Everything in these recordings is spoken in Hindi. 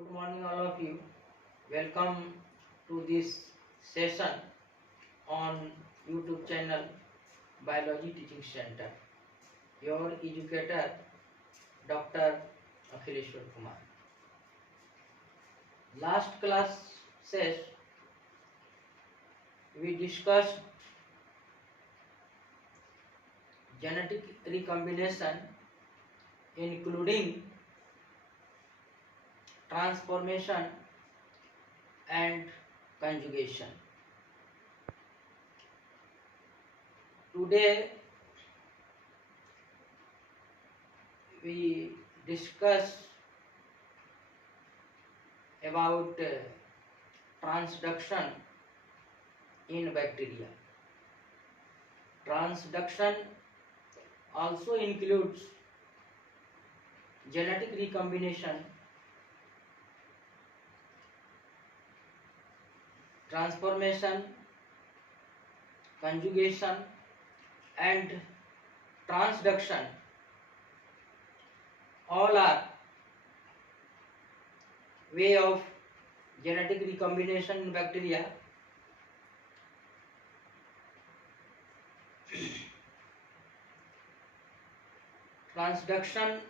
Good morning, all of you. Welcome to this session on YouTube channel Biology Teaching Center. Your educator, Dr. Akhileshwar Kumar. Last class says we discussed genetic recombination, including transformation and conjugation. Today we discuss about transduction in bacteria. Transduction also includes genetic recombination, transformation, conjugation and transduction. All are way of genetic recombination in bacteria. Transduction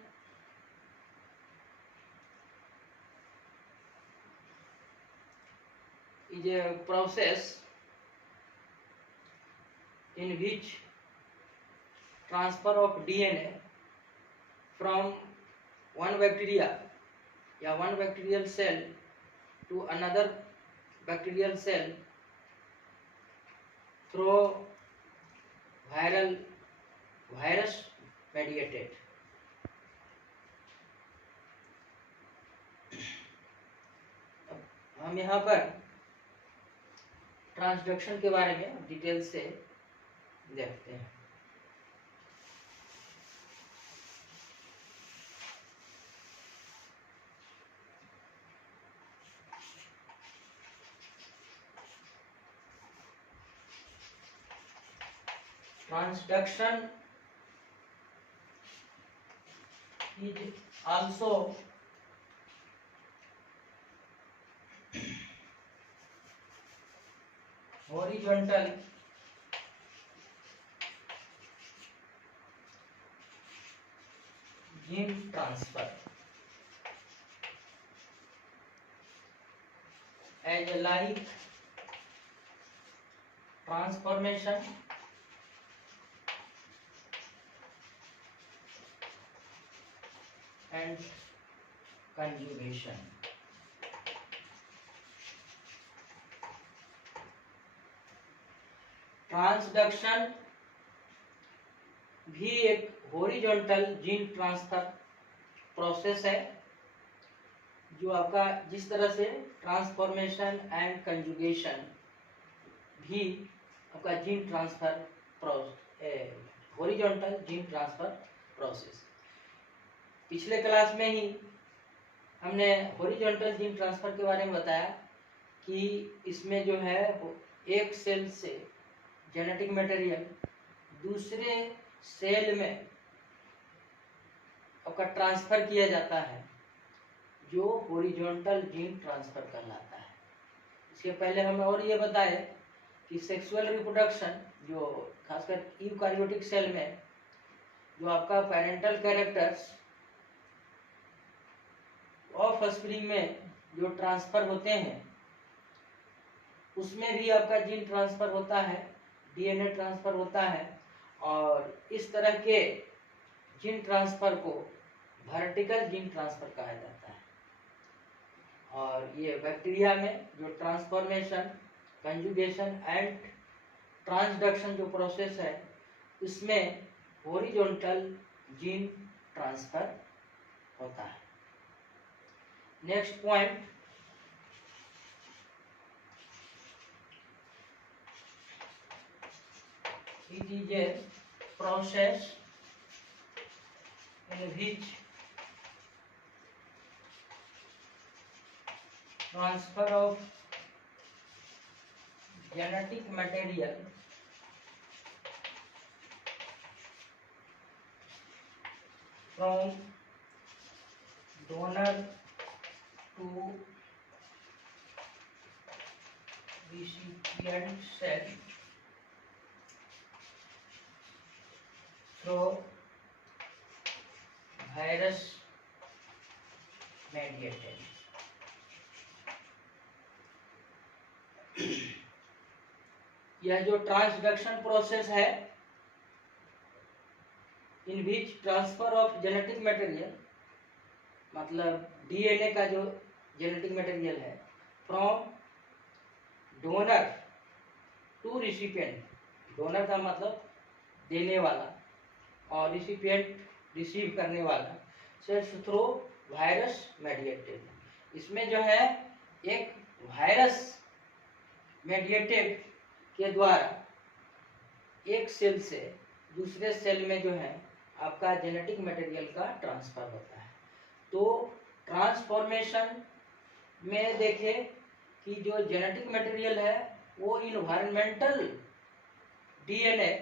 is a process in which transfer of DNA from one bacteria या one bacterial cell to another bacterial cell through virus mediated. हम यहाँ पर ट्रांसडक्शन के बारे में डिटेल से देखते हैं. Transduction is also horizontal gene transfer as like transformation and conjugation. Transduction भी एक हॉरिजॉन्टल जीन ट्रांसफर प्रोसेस है जो आपका जिस तरह से ट्रांसफॉर्मेशन एंड कंजुगेशन भी आपका gene transfer horizontal gene transfer process. पिछले क्लास में ही हमने हॉरिजॉन्टल जीन ट्रांसफर के बारे में बताया कि इसमें जो है एक सेल से जेनेटिक मटेरियल दूसरे सेल में आपका ट्रांसफर किया जाता है जो हॉरिजॉन्टल जीन ट्रांसफर कहलाता है. इसके पहले हम और ये बताए कि सेक्सुअल रिप्रोडक्शन जो खासकर यूकारियोटिक सेल में जो आपका पेरेंटल कैरेक्टर्स ऑफ स्प्रिंग में जो ट्रांसफर होते हैं उसमें भी आपका जीन ट्रांसफर होता है, डीएनए ट्रांसफर होता है और इस तरह के जीन ट्रांसफर को वर्टिकल जीन ट्रांसफर कहा जाता है. और ये बैक्टीरिया में जो ट्रांसफॉर्मेशन, कंजुगेशन एंड ट्रांसडक्शन जो प्रोसेस है इसमें हॉरिजॉन्टल जीन ट्रांसफर होता है. Next point, it is a process in which transfer of genetic material from donor to recipient cell through virus mediated. यह जो ट्रांसडक्शन प्रोसेस है, in which transfer of genetic material, मतलब डीएनए का जो जेनेटिक मटेरियल है, from donor to recipient, donor का मतलब देने वाला और रिसिपिएंट रिसीव करने वाला, सेल्स थ्रू वायरस मेडिएटेड। इसमें जो है एक वायरस मेडिएटेड के द्वारा एक सेल से दूसरे सेल में जो है आपका जेनेटिक मटेरियल का ट्रांसफर होता है। तो ट्रांसफॉर्मेशन में देखें कि जो जेनेटिक मटेरियल है वो इन्वायरमेंटल डीएनए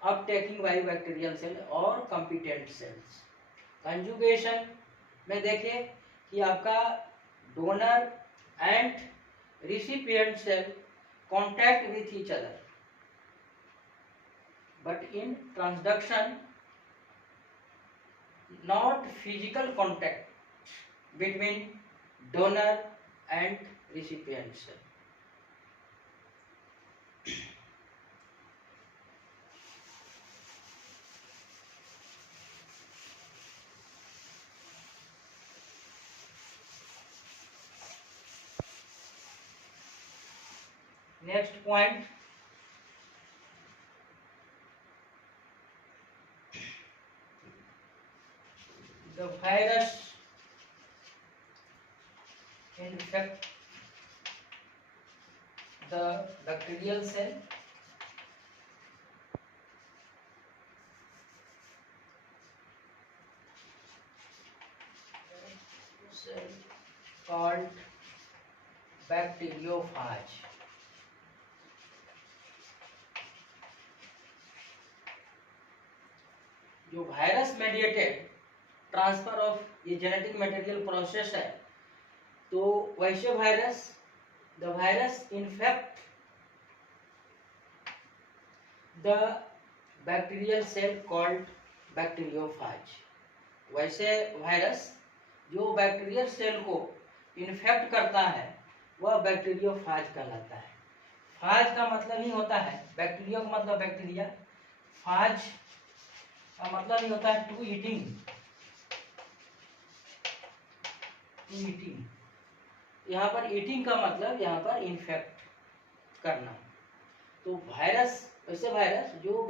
अब टेकिंग बाय बैक्टीरियल सेल और कॉम्पिटेंट सेल्स। कंजुगेशन में देखें कि आपका donor and recipient cell contact with each other, but in transduction not physical contact between donor and recipient cell. Next point, the virus infect the bacterial cell called bacteriophage. जो वायरस मेडिएटेड ट्रांसफर ऑफ ये जेनेटिक मटेरियल प्रोसेस है, तो वैसे the virus infect the bacterial cell called bacteriophage. वैसे वायरस जो बैक्टीरियल सेल को इन्फेक्ट करता है वह बैक्टीरियोफाज कहलाता है। फाज का मतलब ही होता है, बैक्टीरिया का मतलब बैक्टीरिया, फाज का मतलब ही होता है टू ईटिंग। यहाँ पर ईटिंग का मतलब यहाँ पर इन्फेक्ट करना। तो वायरस, वैसे वायरस जो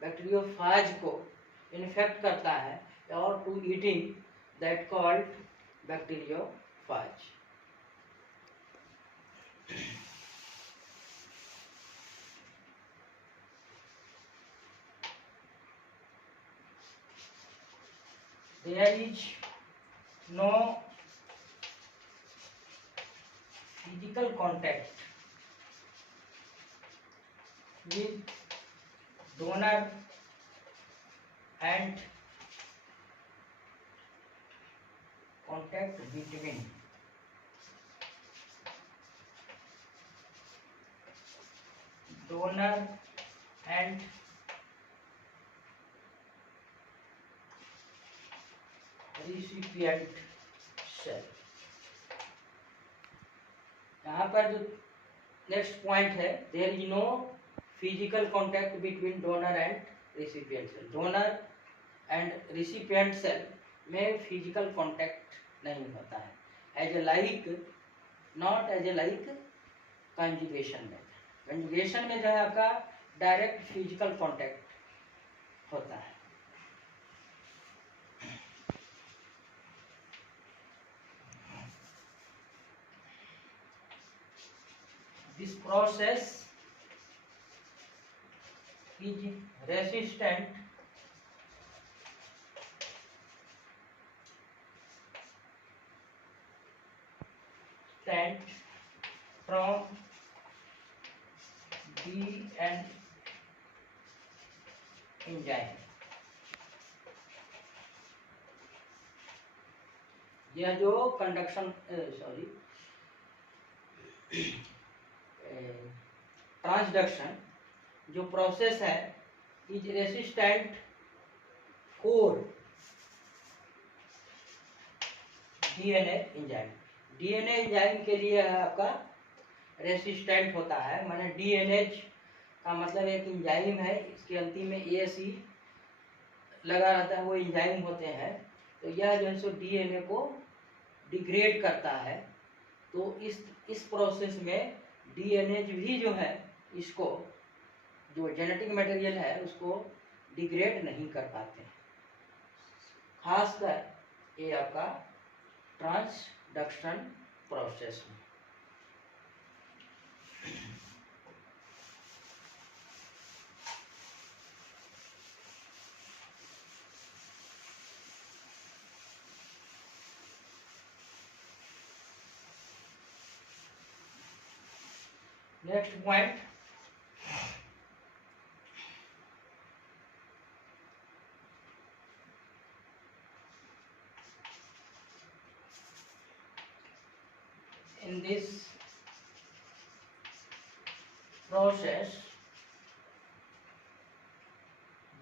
बैक्टीरियोफाज को इन्फेक्ट करता है और to eating, that called bacteriophage. There is no physical contact with donor and contact between donor and recipient cell। यहाँ पर जो नेक्स्ट पॉइंट है, there is no physical contact between donor and recipient cell. Donor and recipient cell में फिजिकल कॉन्टैक्ट नहीं होता है, as a like, not as a like conjugation में। कंजुगेशन में जो है आपका डायरेक्ट फिजिकल कॉन्टैक्ट होता है। This process is resistant from D and enzyme। यह जो कंडक्शन ट्रांसडक्शन जो प्रोसेस है is resistant for DNA enzyme. DNA enzyme के लिए आपका रेसिस्टेंट होता है, माने डीएनएच का मतलब एक एंजाइम है, इसके अंतिम में ए सी लगा रहता है, वो एंजाइम होते हैं। तो यह जो है सो डीएनए को डिग्रेड करता है। तो इस प्रोसेस में डीएनए भी जो है इसको जो जेनेटिक मटेरियल है उसको डिग्रेड नहीं कर पाते हैं, खासकर ये आपका ट्रांसडक्शन प्रोसेस में। Next point, in this process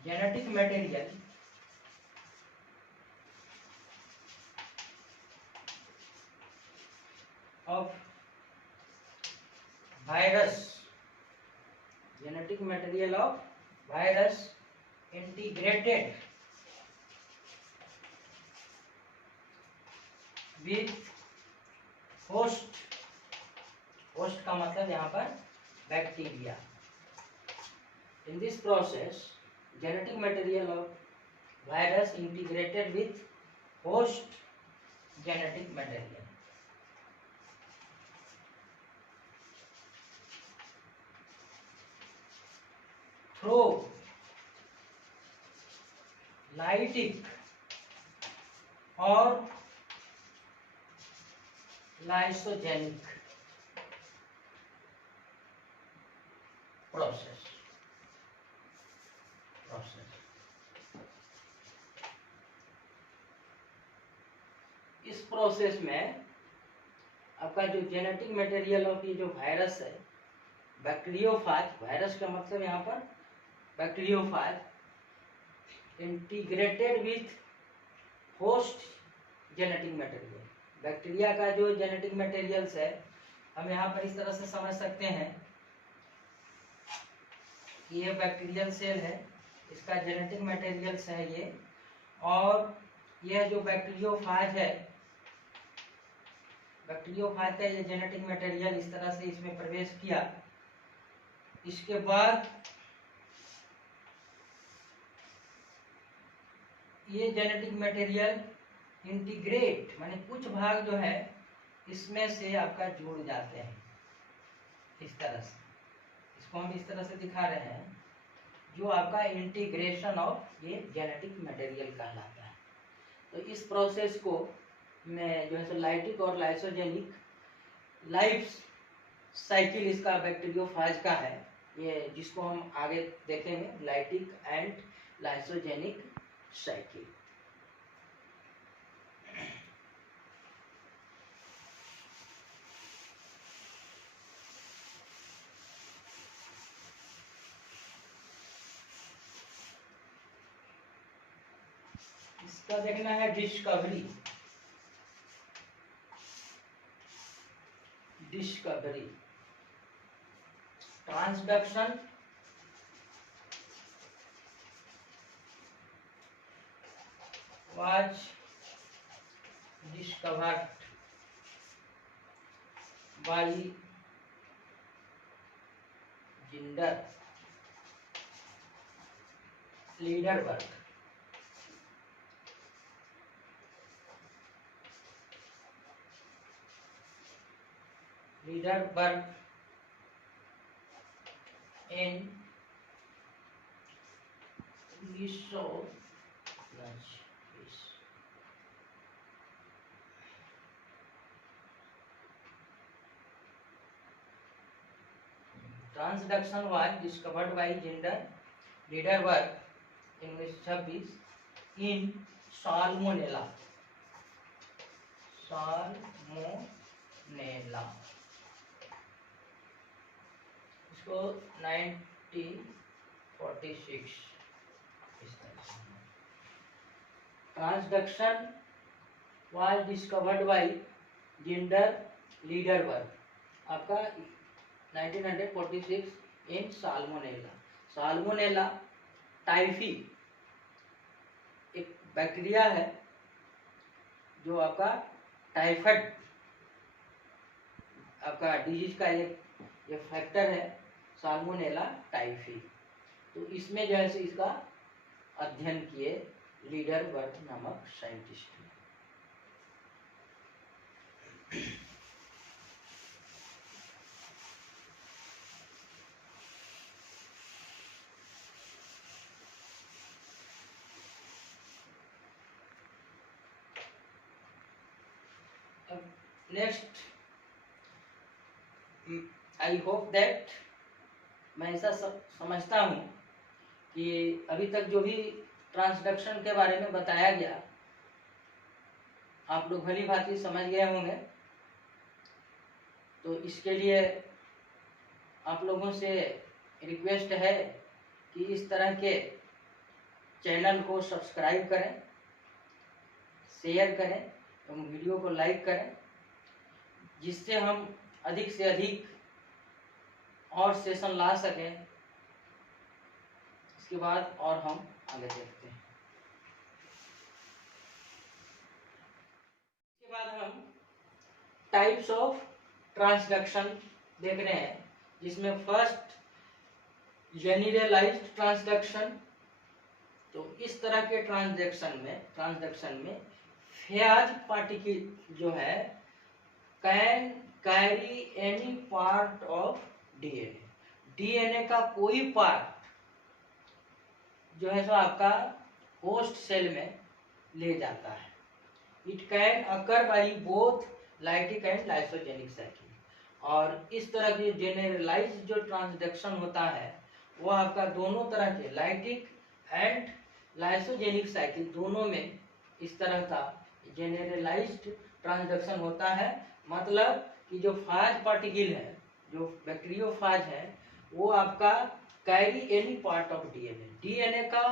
genetic material of virus, genetic material of virus integrated with host, host का मतलब यहाँ पर bacteria. In this process genetic material of virus integrated with host genetic material through lytic और lysogenic process। इस प्रोसेस में आपका जो जेनेटिक मटेरियल ऑफ ये जो वायरस है, बैक्टीरियोफाज, वायरस का मतलब यहाँ पर bacteriophage, integrated with host genetic material. Bacteria का जो जेनेटिक मटेरियल्स है हम यहाँ पर इस तरह से समझ सकते हैं, ये बैक्टीरियल सेल है, इसका जेनेटिक मटेरियल्स है ये, और यह जो बैक्टीरियोफाज है, बैक्टीरियोफाज का ये जेनेटिक मटेरियल इस तरह से इसमें प्रवेश किया। इसके बाद ये जेनेटिक मटेरियल इंटीग्रेट माने कुछ भाग जो है इसमें से आपका जुड़ जाते हैं इस तरह से। इसको हम इस तरह से दिखा रहे हैं, जो आपका इंटीग्रेशन ऑफ ये जेनेटिक मटेरियल कहलाता है। तो इस प्रोसेस को में जो है सो लाइटिक और लाइसोजेनिक लाइफ साइकिल इसका बैक्टीरियोफाज का है, ये जिसको हम आगे देखेंगे, लाइटिक एंड लाइसोजेनिक साइकिल। इसका देखना है discovery. Transduction was discovered by Liederberg in 1920। Transduction was discovered by Liederberg in 1926 in Salmonella salmonella, इसको 1946 इस तरह से। Transduction was discovered by gender leader work, आपका 1946 इन साल्मोनेला। साल्मोनेला टाइफी एक बैक्टीरिया है जो आपका टाइफाइड आपका डिजीज का एक फैक्टर है, साल्मोनेला टाइफी। तो इसमें जो है इसका अध्ययन किए लीडर वर्क नामक scientist. Next, I hope that, मैं ऐसा समझता हूँ कि अभी तक जो भी ट्रांसडक्शन के बारे में बताया गया आप लोग भली भांति समझ गए होंगे। तो इसके लिए आप लोगों से रिक्वेस्ट है कि इस तरह के चैनल को सब्सक्राइब करें, शेयर करें एवं वीडियो को लाइक करें, जिससे हम अधिक से अधिक और सेशन ला सकें। इसके बाद और हम आगे देखते हैं। इसके बाद हम टाइप्स ऑफ ट्रांसडक्शन देख रहे हैं, जिसमें फर्स्ट जेनरलाइज्ड ट्रांसडक्शन। तो इस तरह के ट्रांसडक्शन में फेज पार्टिकल जो है can carry any part of DNA, DNA का कोई पार्ट जो है सो आपका होस्ट सेल में ले जाता है। It can occur by both lytic and lysogenic cycle. और इस तरह के जेनरलाइज जो ट्रांसडक्शन होता है वो आपका दोनों तरह के लाइटिक एंड लाइसोजेनिक साइकिल दोनों में इस तरह का जेनरलाइज्ड ट्रांसडक्शन होता है। मतलब कि जो फाज पार्टिकल है, जो बैक्टीरियोफाज है, वो आपका carry any part of DNA, DNA का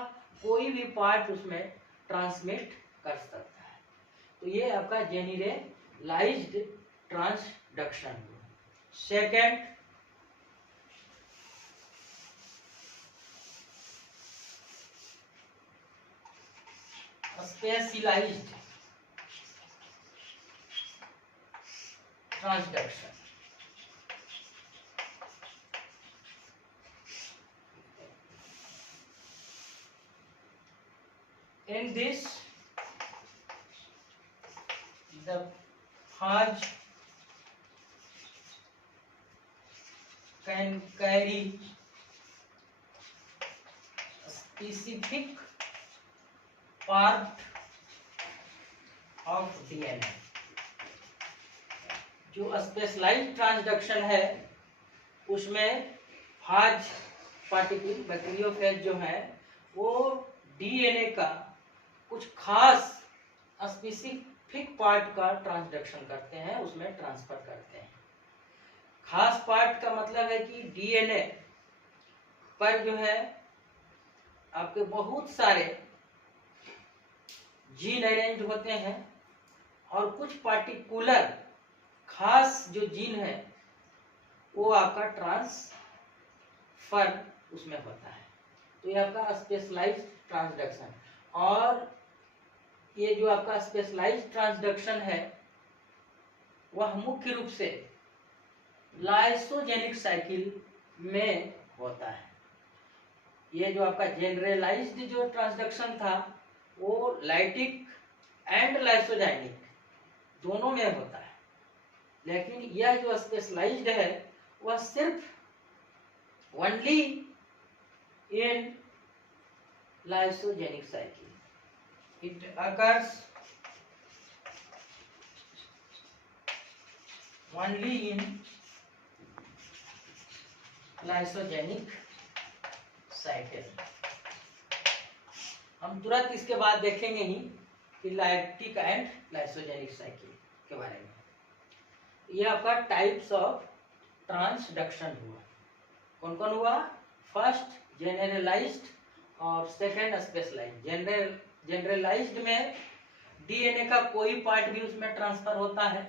कोई भी पार्ट उसमें ट्रांसमिट कर सकता है। तो ये आपका generalised transduction. Second, specialised transduction. In this, the phage can carry a specific part of DNA। जो स्पेशलाइज्ड ट्रांसडक्शन है उसमें फाज पार्टिकल बैक्टीरियोफेज जो है वो डीएनए का कुछ खास स्पेसिफिक पार्ट का ट्रांसडक्शन करते हैं, उसमें ट्रांसफर करते हैं। खास पार्ट का मतलब है कि डीएनए पर जो है आपके बहुत सारे जीन अरेंज होते हैं और कुछ पार्टिकुलर खास जो जीन है वो आपका ट्रांसफर उसमें होता है। तो ये आपका स्पेशलाइज्ड ट्रांसडक्शन। और ये जो आपका स्पेशलाइज्ड ट्रांसडक्शन है वह मुख्य रूप से लाइसोजेनिक साइकिल में होता है। ये जो आपका जेनरलाइज्ड जो ट्रांसडक्शन था वो लाइटिक एंड लाइसोजेनिक दोनों में होता है, लेकिन यह जो स्पेशलाइज्ड है वह सिर्फ only in lysogenic cycle. It occurs only in lysogenic cycle। हम तुरंत इसके बाद देखेंगे ही कि लाइटिक एंड लाइसोजेनिक साइकिल के के बारे में। ये आपका टाइप्स ऑफ ट्रांसडक्शन हुआ। कौन कौन हुआ? फर्स्ट जेनरलाइज्ड और सेकंड स्पेशलाइज्ड। जनरलाइज्ड में डीएनए का कोई पार्ट भी उसमें ट्रांसफर होता है,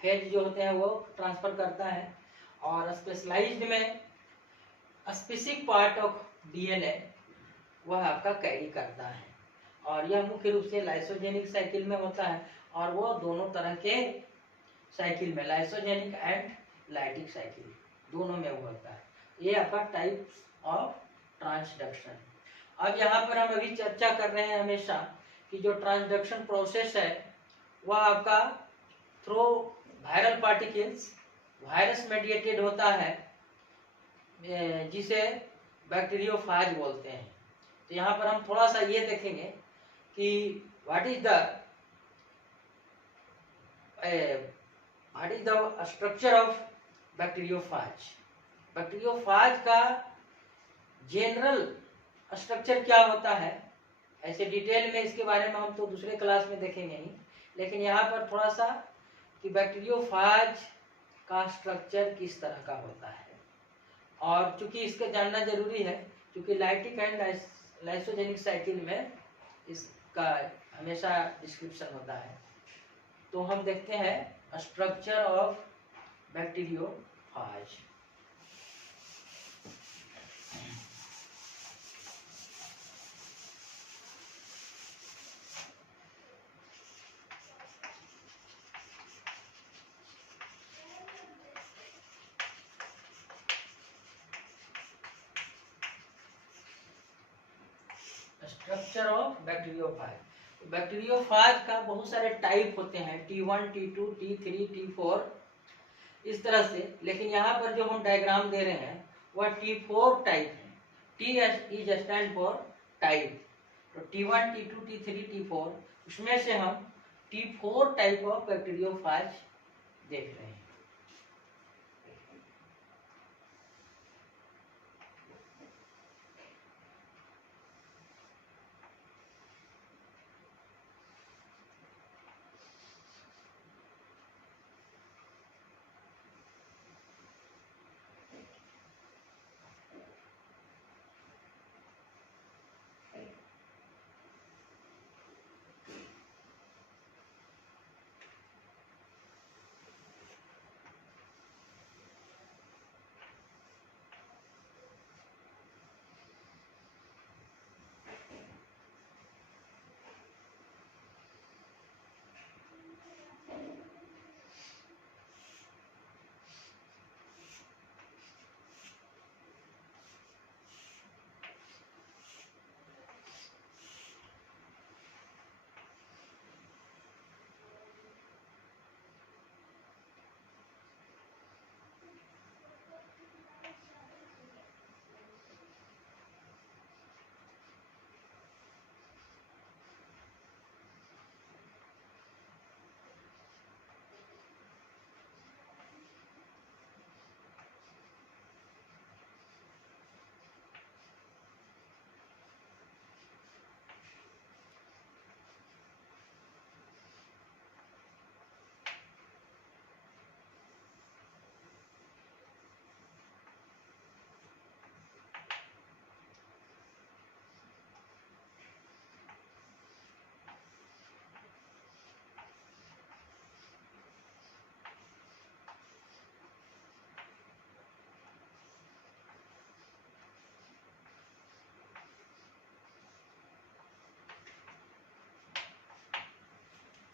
फेज जो होते हैं वो ट्रांसफर करता है। और स्पेशलाइज्ड में स्पेसिफिक पार्ट ऑफ डीएनए वह आपका कैरी करता है। और यह मुख्य रूप से लाइसोजेनिक साइकिल में होता है, और वो दोनों तरह के साइकिल में, लाइसोजेनिक एंड लाइटिक साइकिल दोनों में वो होता है। ये आपका टाइप्स ऑफ ट्रांसडक्शन। अब यहाँ पर हम अभी चर्चा कर रहे हैं हमेशा कि जो ट्रांसडक्शन प्रोसेस है वह आपका through viral particles, virus mediated होता है, जिसे बैक्टीरियोफाज बोलते हैं। तो यहाँ पर हम थोड़ा सा ये देखेंगे कि what is the structure of bacteriophage. Bacteriophage का जनरल स्ट्रक्चर क्या होता है, ऐसे डिटेल में इसके बारे में हम तो दूसरे क्लास में देखेंगे ही, लेकिन यहाँ पर थोड़ा सा कि बैक्टीरियोफाज का स्ट्रक्चर किस तरह का होता है। और चूंकि इसके जानना जरूरी है, क्योंकि लाइटिक एंड लाइसोजेनिक साइकिल में इसका हमेशा डिस्क्रिप्शन होता है। तो हम देखते हैं structure of bacteriophage. Structure of bacteriophage. Bacteriophage का बहुत सारे टाइप होते हैं, T1, T2, T3, T4 इस तरह से। लेकिन यहाँ पर जो हम डायग्राम दे रहे हैं वह T4 टाइप है। T is stand for type. तो T1, T2, T3, T4 उसमें से हम T4 टाइप ऑफ बैक्टीरियोफाज देख रहे हैं।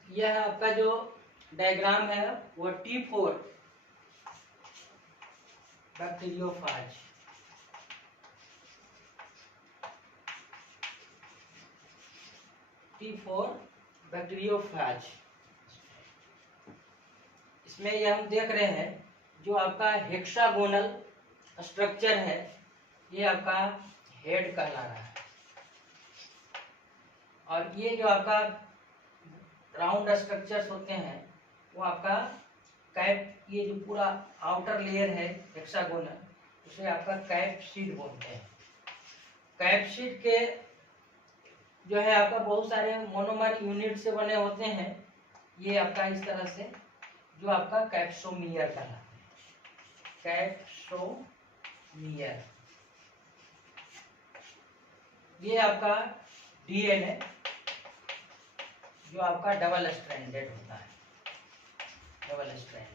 यह आपका जो डायग्राम है वो T4 बैक्टीरियोफाज। T4 बैक्टीरियोफाज, इसमें ये हम देख रहे हैं जो आपका हेक्सागोनल स्ट्रक्चर है, ये आपका हेड कहला रहा है। और ये जो आपका राउंड स्ट्रक्चर्स होते हैं वो आपका कैप, ये जो पूरा आउटर लेयर है हेक्सागोनल उसे आपका कैप्सिड बोलते हैं। कैप्सिड के जो है आपका बहुत सारे मोनोमर यूनिट से बने होते हैं, ये आपका इस तरह से जो आपका कैप्सोमियर कहलाता है, कैप्सोमियर। ये आपका डीएनए जो आपका डबल स्ट्रैंडेड होता है, डबल स्ट्रैंड।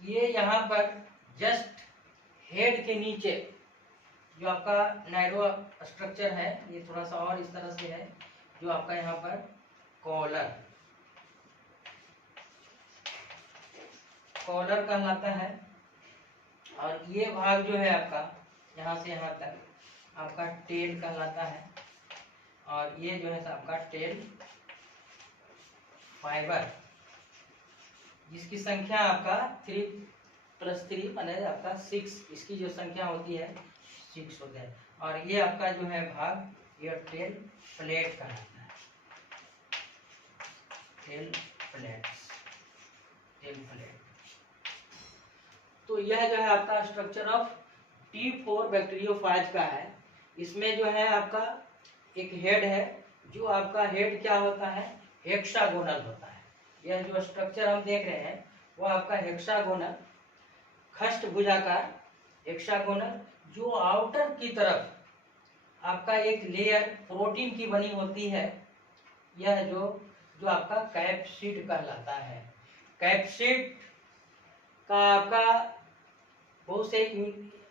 ये यहाँ पर जस्ट हेड के नीचे जो आपका नैरो स्ट्रक्चर है, ये थोड़ा सा और इस तरह से है, जो आपका यहाँ पर कॉलर कहलाता है। और ये भाग जो है आपका यहाँ से यहाँ तक आपका टेल कहलाता है। और ये जो है आपका टेल फाइबर, जिसकी संख्या आपका 3+3 माने आपका 6, इसकी जो संख्या होती है 6 होता है। और ये आपका जो है भाग, ये टेल प्लेट कहलाता है, टेल प्लेट। तो यह जो है आपका स्ट्रक्चर ऑफ T4 बैक्टीरियोफाज का है। इसमें जो है आपका एक हेड है, जो आपका हेड क्या होता है, हेक्सागोनल होता है। यह जो स्ट्रक्चर हम देख रहे हैं वो आपका हेक्सागोनल, खष्ट भुजाकार हेक्सागोनल, जो आउटर की तरफ आपका एक लेयर प्रोटीन की बनी होती है, यह जो आपका कैप्सिड कहलाता है। कैप्सिड का आपका बहुत से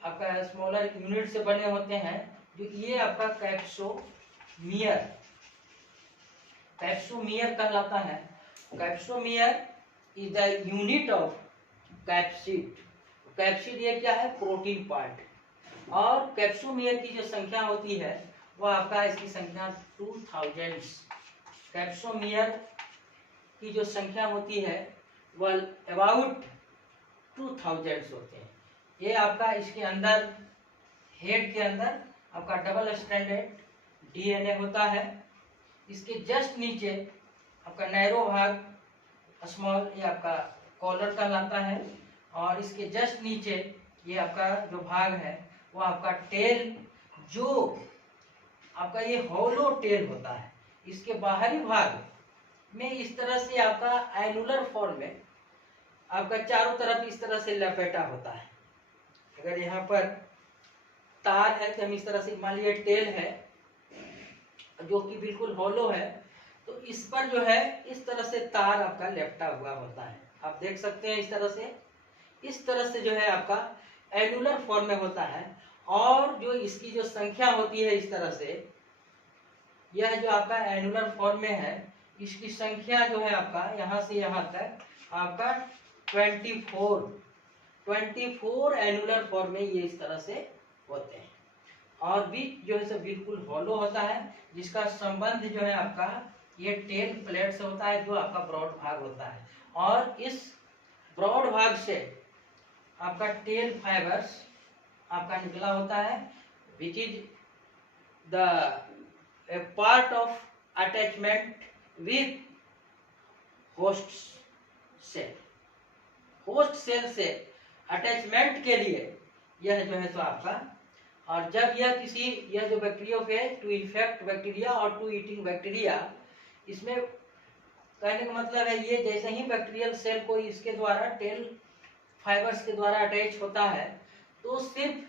आपका स्मॉलर यूनिट से बने होते हैं, जो ये आपका कैप्सोमियर कहलाता है। Capsomere is the unit of capsid. Capsid ये क्या है, प्रोटीन पार्ट। और कैप्सोमियर की जो संख्या होती है वो आपका, इसकी संख्या 2000। कैप्सोमियर की जो संख्या होती है वह अबाउट 2000 होते हैं। ये आपका इसके अंदर, हेड के अंदर आपका डबल स्ट्रैंडेड डीएनए होता है। इसके जस्ट नीचे आपका नैरो भाग स्मॉल, ये आपका कॉलर कहलाता है। और इसके जस्ट नीचे ये आपका जो भाग है वो आपका टेल, जो आपका ये होलो टेल होता है। इसके बाहरी भाग में इस तरह से आपका एनुलर फॉर्म में आपका चारों तरफ इस तरह से लपेटा होता है। अगर यहाँ पर तार है तो हम इस तरह से, मान लीजिए टेल है जो कि बिल्कुल होलो है, तो इस पर जो है इस तरह से तार आपका लपेटा हुआ होता है। आप देख सकते हैं इस तरह से जो है आपका एनुलर फॉर्म में होता है। और जो इसकी जो संख्या होती है इस तरह से, यह जो आपका एनुलर फॉर्म में है, इसकी संख्या जो है आपका यहाँ से यहाँ तक आपका 24 एनुलर फॉर्म में ये इस तरह से होते हैं। और बीच जो है सब बिल्कुल हॉलो होता है, जिसका संबंध जो है आपका ये टेल प्लेट से होता है, जो आपका ब्रॉड भाग होता है। और इस ब्रॉड भाग से आपका टेल फाइबर्स आपका निकला होता है, which is the part of attachment with host cell. Host cell से अटैचमेंट के लिए यह जो है तो आपका, और जब यह जो बैक्टीरियोफेज टू इन्फेक्ट बैक्टीरिया और टू ईटिंग बैक्टीरिया, इसमें कहने का मतलब है ये जैसे ही बैक्टीरियल सेल को इसके द्वारा टेल फाइबर्स के द्वारा अटैच होता है, तो सिर्फ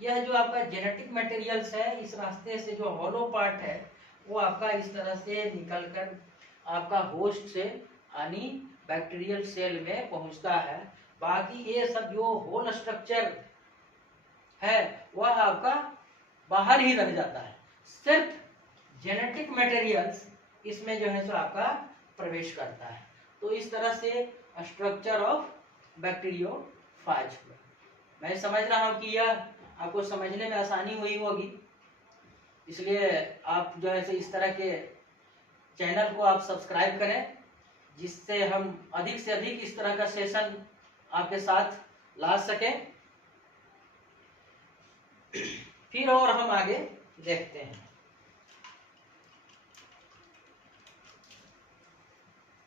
यह जो आपका जेनेटिक मटेरियल्स है इस रास्ते से जो हॉलो पार्ट है वो आपका इस तरह से निकलकर आपका होस्ट से यानी बैक्टीरियल सेल में पहुंचता है। बाकी ये सब जो होल स्ट्रक्चर है वह आपका बाहर ही रह जाता है, सिर्फ जेनेटिक मटेरियल्स इसमें जो है सो आपका प्रवेश करता है। तो इस तरह से स्ट्रक्चर ऑफ बैक्टीरियोफाज। मैं समझ रहा हूँ कि यह आपको समझने में आसानी हुई होगी, इसलिए आप जो है इस तरह के चैनल को आप सब्सक्राइब करें, जिससे हम अधिक से अधिक इस तरह का सेशन आपके साथ ला सकें। फिर और हम आगे देखते हैं।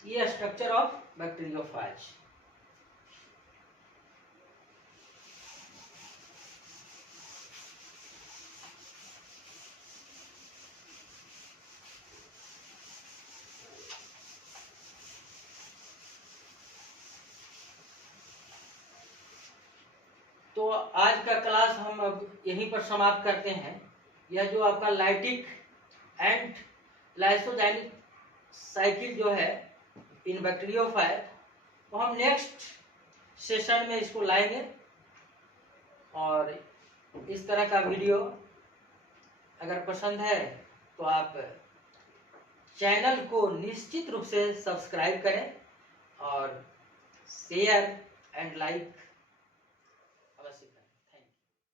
ये स्ट्रक्चर ऑफ बैक्टीरियोफाज। आज का क्लास हम अब यहीं पर समाप्त करते हैं। यह जो आपका लाइटिक एंड लाइसोजाइनिक साइकिल जो है इन बैक्टीरियोफाइट, तो हम नेक्स्ट सेशन में इसको लाएंगे। और इस तरह का वीडियो अगर पसंद है तो आप चैनल को निश्चित रूप से सब्सक्राइब करें और शेयर एंड लाइक